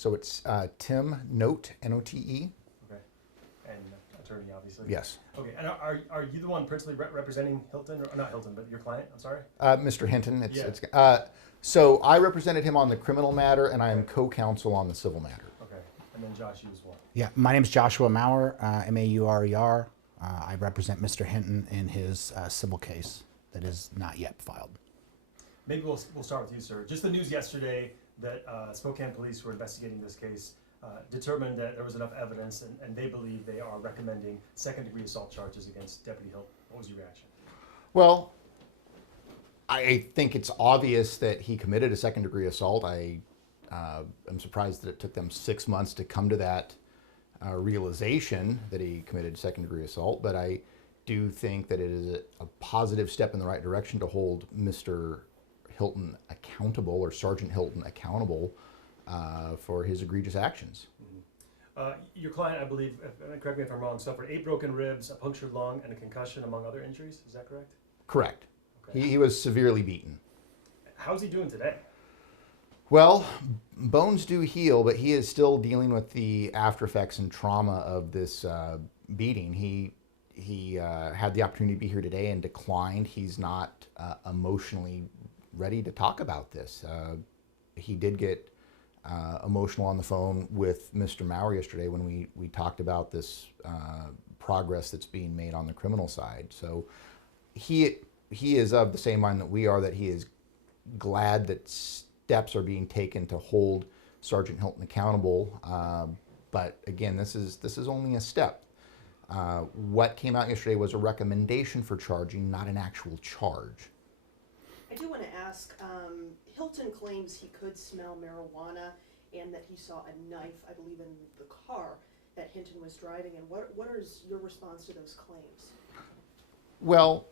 So it's Tim Note, N-O-T-E. Okay. And attorney, obviously. Yes. Okay. And are you the one principally representing Hilton, or not Hilton, but your client? I'm sorry. Mr. Hinton. Yeah. So I represented him on the criminal matter, and I am co-counsel on the civil matter. Okay. And then Josh, you as well. Yeah, my name is Joshua Maurer, M-A-U-R-E-R. I represent Mr. Hinton in his civil case that is not yet filed. Maybe we'll start with you, sir. Just the news yesterday that Spokane police, who are investigating this case, determined that there was enough evidence, and they believe they are recommending second-degree assault charges against Deputy Hilton. What was your reaction? Well, I think it's obvious that he committed a second-degree assault. I am surprised that it took them 6 months to come to that realization that he committed second-degree assault, but I do think that it is a positive step in the right direction to hold Mr. Hilton accountable, or Sergeant Hilton accountable, for his egregious actions. Mm-hmm. Your client, I believe, correct me if I'm wrong, suffered 8 broken ribs, a punctured lung, and a concussion, among other injuries. Is that correct? Correct. Okay. He was severely beaten. How's he doing today? Well, bones do heal, but he is still dealing with the after effects and trauma of this beating. He had the opportunity to be here today and declined. He's not emotionally ready to talk about this. He did get emotional on the phone with Mr. Maurer yesterday when we talked about this progress that's being made on the criminal side. So he is of the same mind that we are, that he is glad that steps are being taken to hold Sergeant Hilton accountable. But again, this is only a step. What came out yesterday was a recommendation for charging, not an actual charge. I do want to ask, Hilton claims he could smell marijuana and that he saw a knife, I believe, in the car that Hinton was driving in. What is your response to those claims? Well,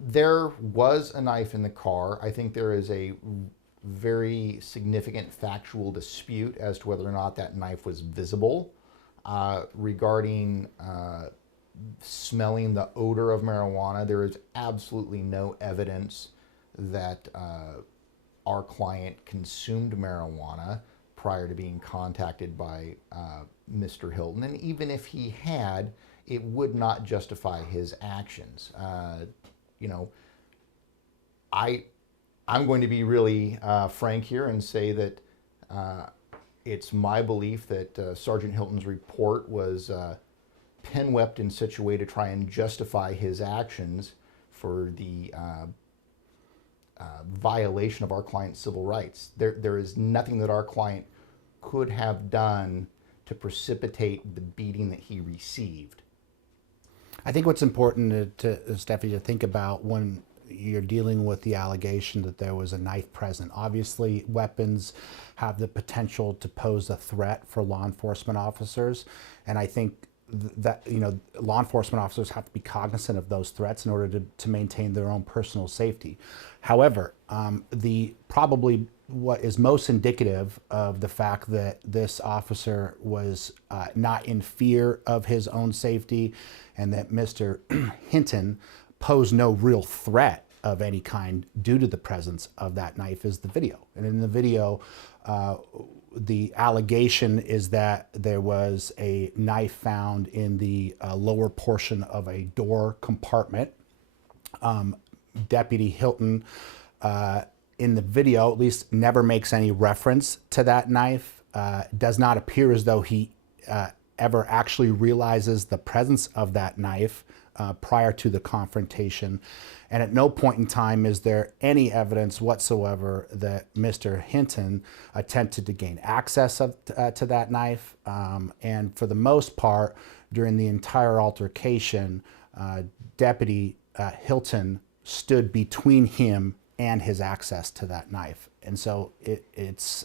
there was a knife in the car. I think there is a very significant factual dispute as to whether or not that knife was visible. Regarding smelling the odor of marijuana, there is absolutely no evidence that our client consumed marijuana prior to being contacted by Mr. Hilton. And even if he had, it would not justify his actions. I'm going to be really frank here and say that it's my belief that Sergeant Hilton's report was pinwhipped in such a way to try and justify his actions for the violation of our client's civil rights. There is nothing that our client could have done to precipitate the beating that he received. I think what's important Stephanie, to think about when you're dealing with the allegation that there was a knife present. Obviously, weapons have the potential to pose a threat for law enforcement officers, and I think that law enforcement officers have to be cognizant of those threats in order to maintain their own personal safety. However, probably what is most indicative of the fact that this officer was not in fear of his own safety, and that Mr. Hinton posed no real threat of any kind due to the presence of that knife is the video. And in the video, the allegation is that there was a knife found in the lower portion of a door compartment. Deputy Hilton, in the video, at least never makes any reference to that knife. Does not appear as though he ever actually realizes the presence of that knife prior to the confrontation. And at no point in time is there any evidence whatsoever that Mr. Hinton attempted to gain access to that knife. And for the most part, during the entire altercation, Deputy Hilton stood between him and his access to that knife. And so it's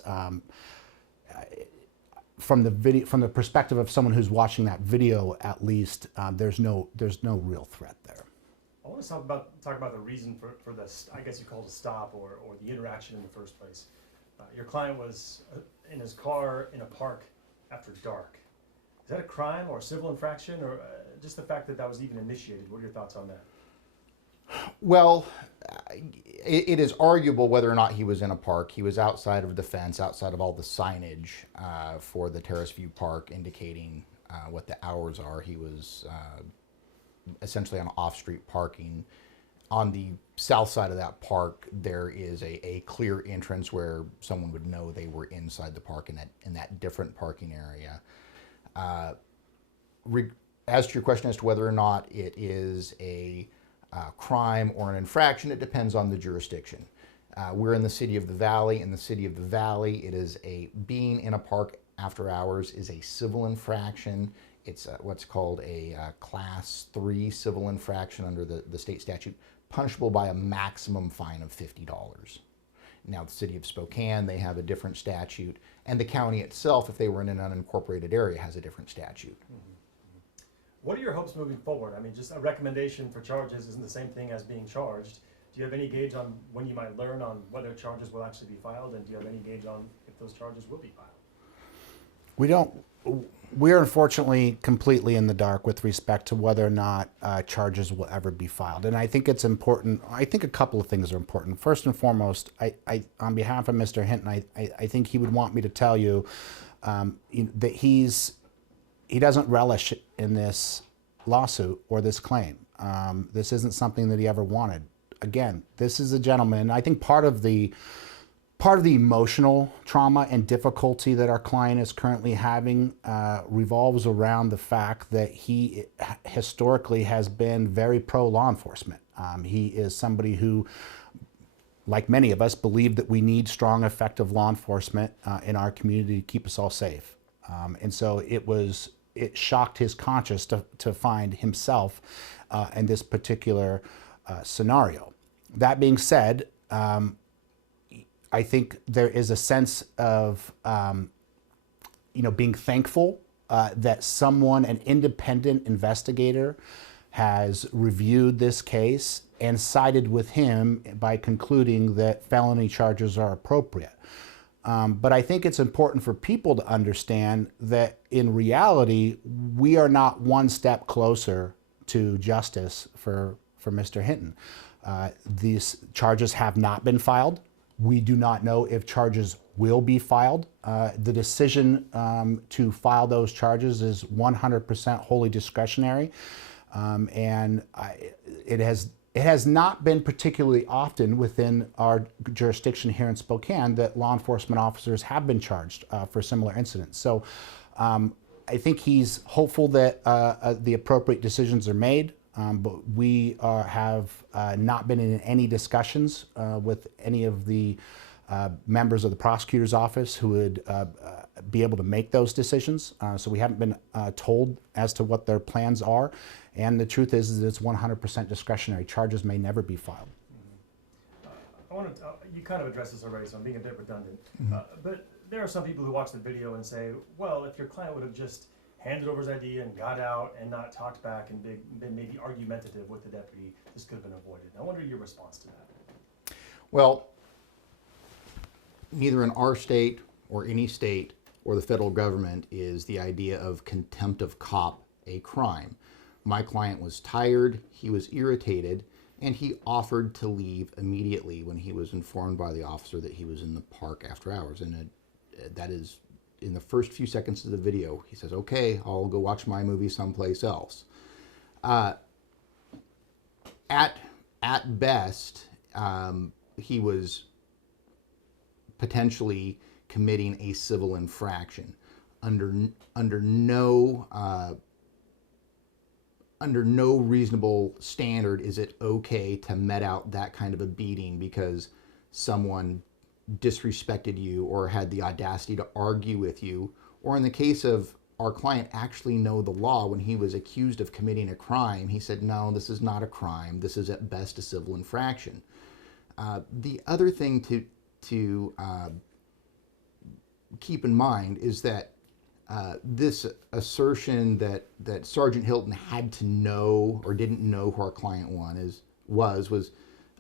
from the perspective of someone who's watching that video, at least, there's no real threat there. I want to talk about the reason for this, I guess you call it a stop, or the interaction in the first place. Your client was in his car in a park after dark. Is that a crime or a civil infraction, or just the fact that that was even initiated? What are your thoughts on that? Well, it is arguable whether or not he was in a park. He was outside of the fence, outside of all the signage for the Terrace View Park indicating what the hours are. He was essentially on off-street parking. On the south side of that park, there is a clear entrance where someone would know they were inside the park in that different parking area. As to your question as to whether or not it is a crime or an infraction, it depends on the jurisdiction. We're in the City of the Valley. In the City of the Valley, it is being in a park after hours is a civil infraction. It's what's called a Class 3 civil infraction under the state statute, punishable by a maximum fine of $50. Now, the City of Spokane, they have a different statute, and the county itself, if they were in an unincorporated area, has a different statute. What are your hopes moving forward? I mean, just a recommendation for charges isn't the same thing as being charged. Do you have any gauge on when you might learn on whether charges will actually be filed, and do you have any gauge on if those charges will be filed? We're unfortunately completely in the dark with respect to whether or not charges will ever be filed. And I think it's important. I think a couple of things are important. First and foremost, on behalf of Mr. Hinton, I think he would want me to tell you that he doesn't relish in this lawsuit or this claim. This isn't something that he ever wanted. Again, this is a gentleman. I think part of the emotional trauma and difficulty that our client is currently having revolves around the fact that he historically has been very pro law enforcement. He is somebody who, like many of us, believe that we need strong, effective law enforcement in our community to keep us all safe. And so it shocked his conscience to find himself in this particular scenario. That being said, I think there is a sense of being thankful that an independent investigator, has reviewed this case and sided with him by concluding that felony charges are appropriate. But I think it's important for people to understand that in reality, we are not one step closer to justice for Mr. Hinton. These charges have not been filed. We do not know if charges will be filed. The decision to file those charges is 100% wholly discretionary, and it has not been particularly often within our jurisdiction here in Spokane that law enforcement officers have been charged for similar incidents. So I think he's hopeful that the appropriate decisions are made. But we have not been in any discussions with any of the members of the prosecutor's office who would be able to make those decisions. So we haven't been told as to what their plans are. And the truth is that it's 100% discretionary. Charges may never be filed. I want to, you kind of addressed this already, so I'm being a bit redundant. But there are some people who watch the video and say, well, if your client would have just handed over his ID and got out and not talked back and been maybe argumentative with the deputy, this could have been avoided. I wonder your response to that. Well, neither in our state or any state or the federal government is the idea of contempt of cop a crime. My client was tired, he was irritated, and he offered to leave immediately when he was informed by the officer that he was in the park after hours. And that is in the first few seconds of the video. He says, okay, I'll go watch my movie someplace else. At best, he was potentially committing a civil infraction. Under no reasonable standard is it okay to met out that kind of a beating because someone disrespected you or had the audacity to argue with you, or in the case of our client actually know the law. When he was accused of committing a crime, he said, no, this is not a crime. This is at best a civil infraction. The other thing to keep in mind is that this assertion that Sergeant Hilton had to know or didn't know who our client was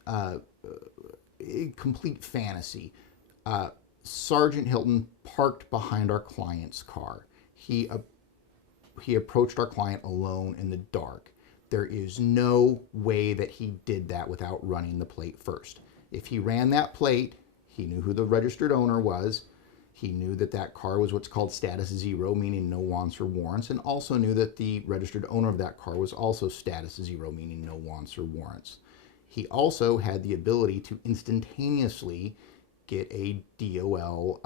a complete fantasy. Sergeant Hilton parked behind our client's car. He approached our client alone in the dark. There is no way that he did that without running the plate first. If he ran that plate, he knew who the registered owner was. He knew that that car was what's called status 0, meaning no wants or warrants, and also knew that the registered owner of that car was also status 0, meaning no wants or warrants. He also had the ability to instantaneously get a DOL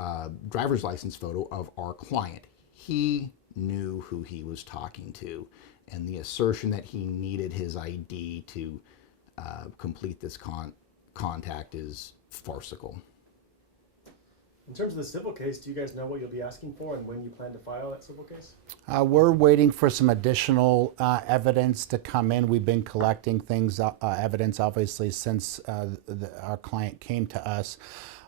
driver's license photo of our client. He knew who he was talking to, and the assertion that he needed his ID to complete this contact is farcical. In terms of the civil case, do you guys know what you'll be asking for and when you plan to file that civil case? We're waiting for some additional evidence to come in. We've been collecting evidence obviously since our client came to us.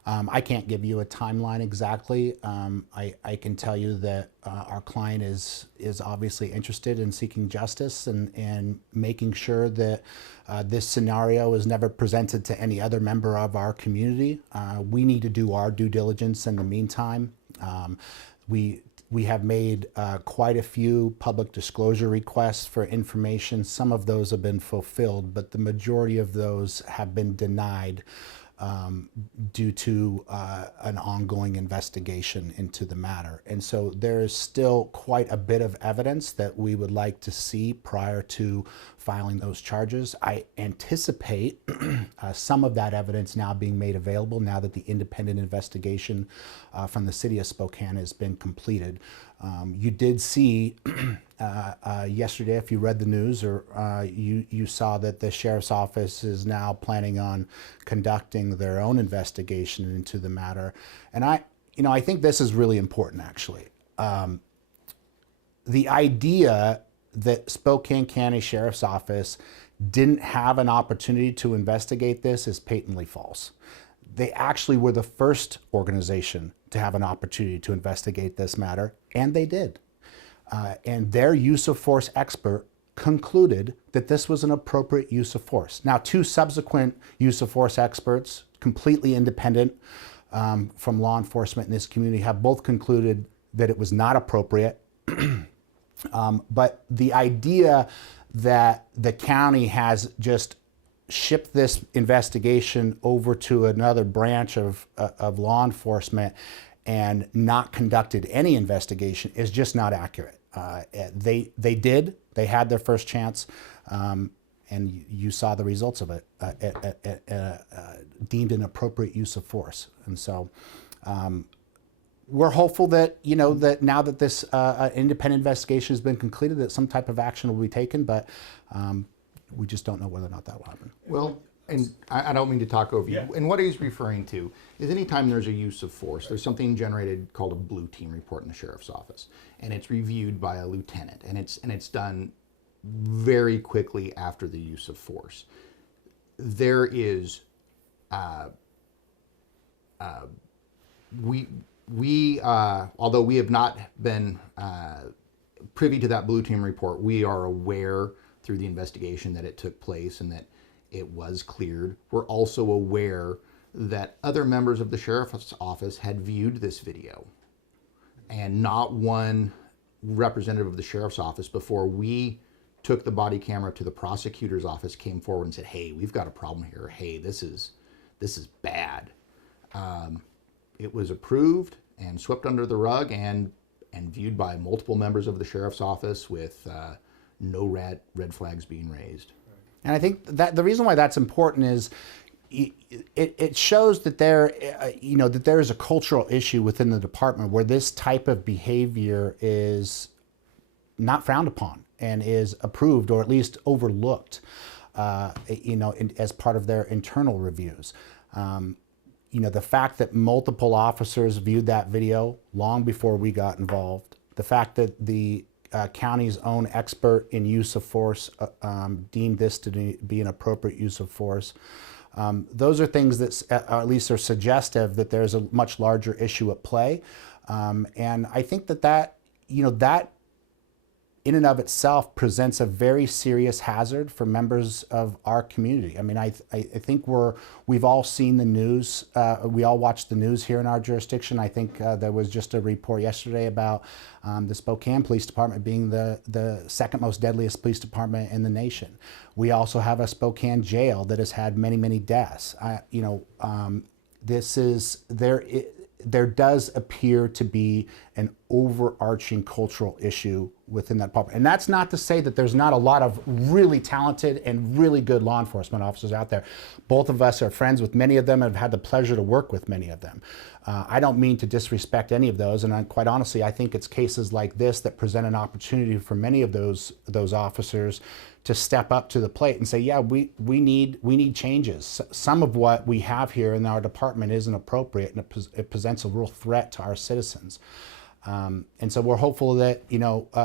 I can't give you a timeline exactly. I can tell you that our client is obviously interested in seeking justice and making sure that this scenario is never presented to any other member of our community. We need to do our due diligence in the meantime. We have made quite a few public disclosure requests for information. Some of those have been fulfilled, but the majority of those have been denied due to an ongoing investigation into the matter. And so there is still quite a bit of evidence that we would like to see prior to filing those charges. I anticipate some of that evidence now being made available now that the independent investigation from the city of Spokane has been completed. You did see yesterday, if you read the news, or you saw that the sheriff's office is now planning on conducting their own investigation into the matter. And I think this is really important, actually. The idea that Spokane County Sheriff's Office didn't have an opportunity to investigate this is patently false. They actually were the first organization to have an opportunity to investigate this matter, and they did. And their use of force expert concluded that this was an appropriate use of force. Now, two subsequent use of force experts, completely independent from law enforcement in this community, have both concluded that it was not appropriate. But the idea that the county has just shipped this investigation over to another branch of law enforcement and not conducted any investigation is just not accurate. They had their first chance, and you saw the results of it, deemed an appropriate use of force. And so we're hopeful that, that now that this independent investigation has been completed, that some type of action will be taken, but we just don't know whether or not that will happen. Well, and I don't mean to talk over you. Yeah. And what he's referring to is anytime there's a use of force, there's something generated called a blue team report in the sheriff's office, and it's reviewed by a lieutenant, and it's done very quickly after the use of force. There is although we have not been privy to that blue team report, we are aware through the investigation that it took place and that it was cleared. We're also aware that other members of the sheriff's office had viewed this video, and not one representative of the sheriff's office, before we took the body camera to the prosecutor's office, came forward and said, "Hey, we've got a problem here. Hey, this is bad." It was approved and swept under the rug and viewed by multiple members of the sheriff's office with no red flags being raised. And I think that the reason why that's important is it shows that there is a cultural issue within the department where this type of behavior is not frowned upon and is approved or at least overlooked, as part of their internal reviews. The fact that multiple officers viewed that video long before we got involved, the fact that the county's own expert in use of force deemed this to be an appropriate use of force. Those are things that at least are suggestive that there's a much larger issue at play. And I think that in and of itself presents a very serious hazard for members of our community. I mean, I think we've all seen the news. We all watch the news here in our jurisdiction. I think there was just a report yesterday about the Spokane Police Department being the second most deadliest police department in the nation. We also have a Spokane jail that has had many, many deaths. There does appear to be an overarching cultural issue within that department. And that's not to say that there's not a lot of really talented and really good law enforcement officers out there. Both of us are friends with many of them and have had the pleasure to work with many of them. I don't mean to disrespect any of those, and quite honestly, I think it's cases like this that present an opportunity for many of those officers to step up to the plate and say, yeah, we need changes. Some of what we have here in our department isn't appropriate, and it presents a real threat to our citizens. And so we're hopeful that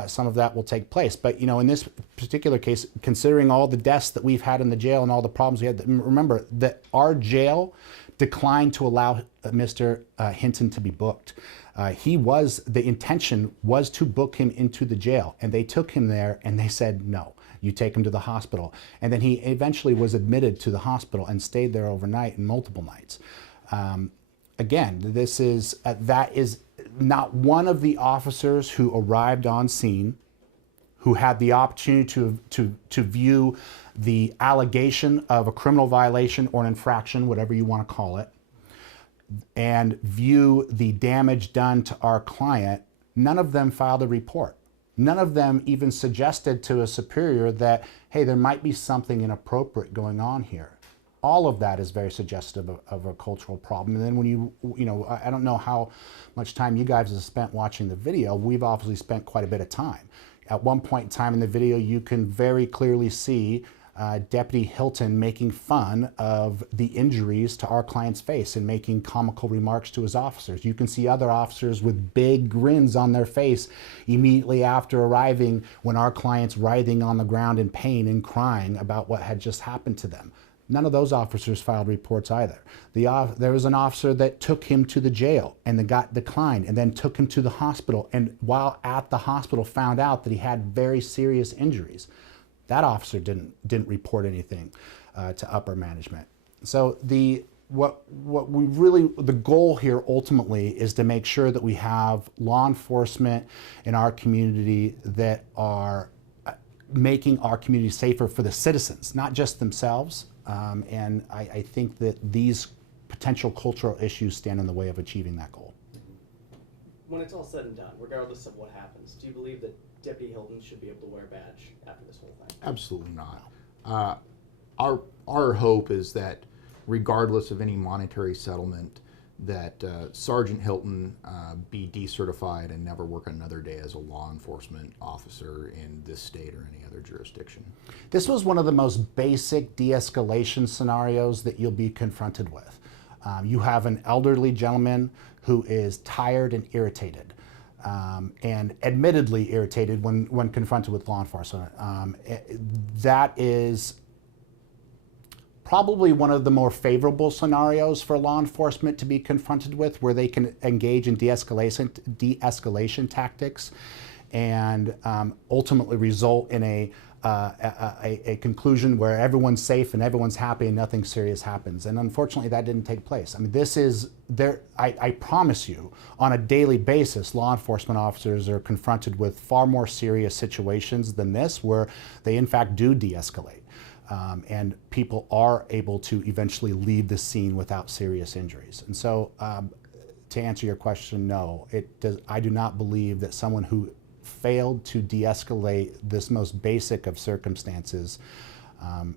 some of that will take place. But in this particular case, considering all the deaths that we've had in the jail and all the problems we had, remember that our jail declined to allow Mr. Hinton to be booked. The intention was to book him into the jail, and they took him there and they said, no, you take him to the hospital. And then he eventually was admitted to the hospital and stayed there overnight and multiple nights. Again, that is not one of the officers who arrived on scene, who had the opportunity to view the allegation of a criminal violation or an infraction, whatever you want to call it, and view the damage done to our client. None of them filed a report. None of them even suggested to a superior that, hey, there might be something inappropriate going on here. All of that is very suggestive of a cultural problem. And then when I don't know how much time you guys have spent watching the video. We've obviously spent quite a bit of time. At one point in time in the video, you can very clearly see Deputy Hilton making fun of the injuries to our client's face and making comical remarks to his officers. You can see other officers with big grins on their face immediately after arriving when our client's writhing on the ground in pain and crying about what had just happened to them. None of those officers filed reports either. There was an officer that took him to the jail and got declined, and then took him to the hospital, and while at the hospital found out that he had very serious injuries. That officer didn't report anything to upper management. So the goal here ultimately is to make sure that we have law enforcement in our community that are making our community safer for the citizens, not just themselves. And I think that these potential cultural issues stand in the way of achieving that goal. When it's all said and done, regardless of what happens, do you believe that Deputy Hilton should be able to wear a badge after this whole thing? Absolutely not. Our hope is that regardless of any monetary settlement, that Sergeant Hilton be decertified and never work another day as a law enforcement officer in this state or any other jurisdiction. This was one of the most basic de-escalation scenarios that you'll be confronted with. You have an elderly gentleman who is tired and irritated, and admittedly irritated when confronted with law enforcement. That is probably one of the more favorable scenarios for law enforcement to be confronted with, where they can engage in de-escalation tactics and ultimately result in a conclusion where everyone's safe and everyone's happy and nothing serious happens. And unfortunately, that didn't take place. I mean, I promise you, on a daily basis, law enforcement officers are confronted with far more serious situations than this, where they in fact do de-escalate. And people are able to eventually leave the scene without serious injuries. And so, to answer your question, no, I do not believe that someone who failed to de-escalate this most basic of circumstances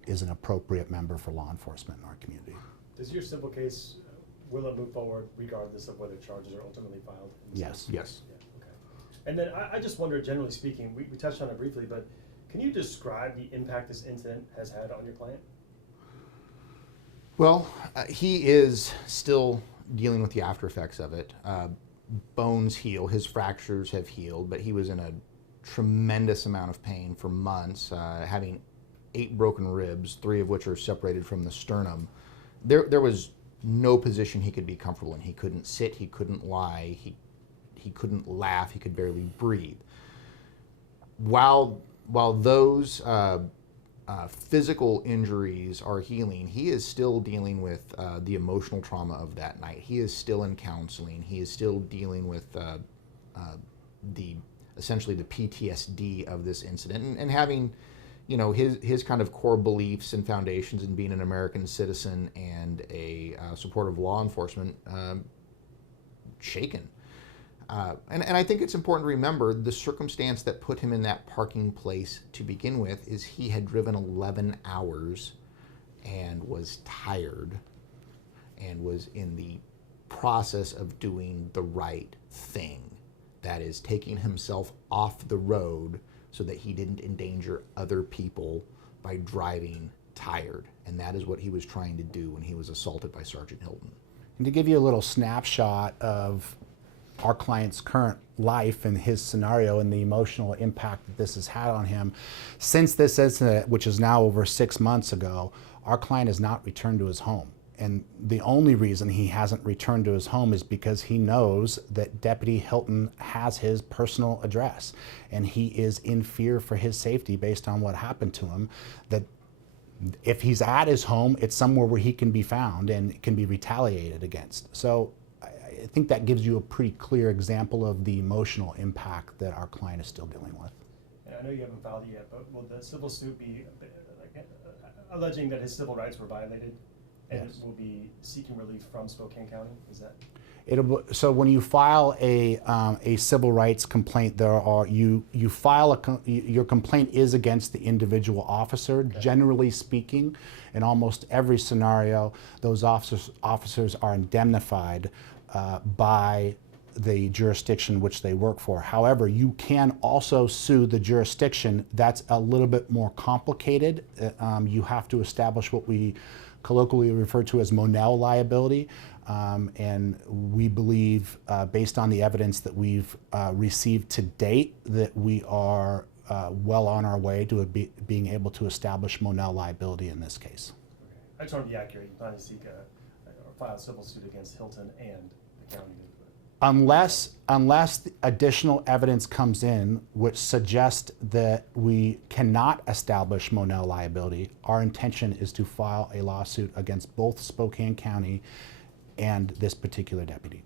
is an appropriate member for law enforcement in our community. Does your civil case, will it move forward regardless of whether charges are ultimately filed? Yes. Yes. Yeah, okay. And then I just wonder, generally speaking, we touched on it briefly, but can you describe the impact this incident has had on your client? Well, he is still dealing with the after effects of it. Bones heal, his fractures have healed, but he was in a tremendous amount of pain for months, having 8 broken ribs, 3 of which are separated from the sternum. There was no position he could be comfortable in. He couldn't sit, he couldn't lie, he couldn't laugh, he could barely breathe. while those physical injuries are healing, he is still dealing with the emotional trauma of that night. He is still in counseling. He is still dealing with essentially the PTSD of this incident, and having, his kind of core beliefs and foundations in being an American citizen and a supporter of law enforcement shaken. And I think it's important to remember the circumstance that put him in that parking place to begin with is he had driven 11 hours and was tired and was in the process of doing the right thing. That is, taking himself off the road so that he didn't endanger other people by driving tired. And that is what he was trying to do when he was assaulted by Sergeant Hilton. And to give you a little snapshot of our client's current life and his scenario and the emotional impact that this has had on him, since this incident, which is now over 6 months ago, our client has not returned to his home. And the only reason he hasn't returned to his home is because he knows that Deputy Hilton has his personal address, and he is in fear for his safety based on what happened to him, that if he's at his home, it's somewhere where he can be found and can be retaliated against. So I think that gives you a pretty clear example of the emotional impact that our client is still dealing with. And I know you haven't filed it yet, but will the civil suit be alleging that his civil rights were violated? And Yes. will be seeking relief from Spokane County? Is that? So when you file a civil rights complaint, your complaint is against the individual officer. Okay. Generally speaking, in almost every scenario, those officers are indemnified by the jurisdiction which they work for. However, you can also sue the jurisdiction. That's a little bit more complicated. You have to establish what we colloquially refer to as Monell liability. And we believe, based on the evidence that we've received to date, that we are well on our way to being able to establish Monell liability in this case. Okay. I just want to be accurate. You plan to seek or file a civil suit against Hilton and the county? Unless additional evidence comes in which suggests that we cannot establish Monell liability, our intention is to file a lawsuit against both Spokane County and this particular deputy.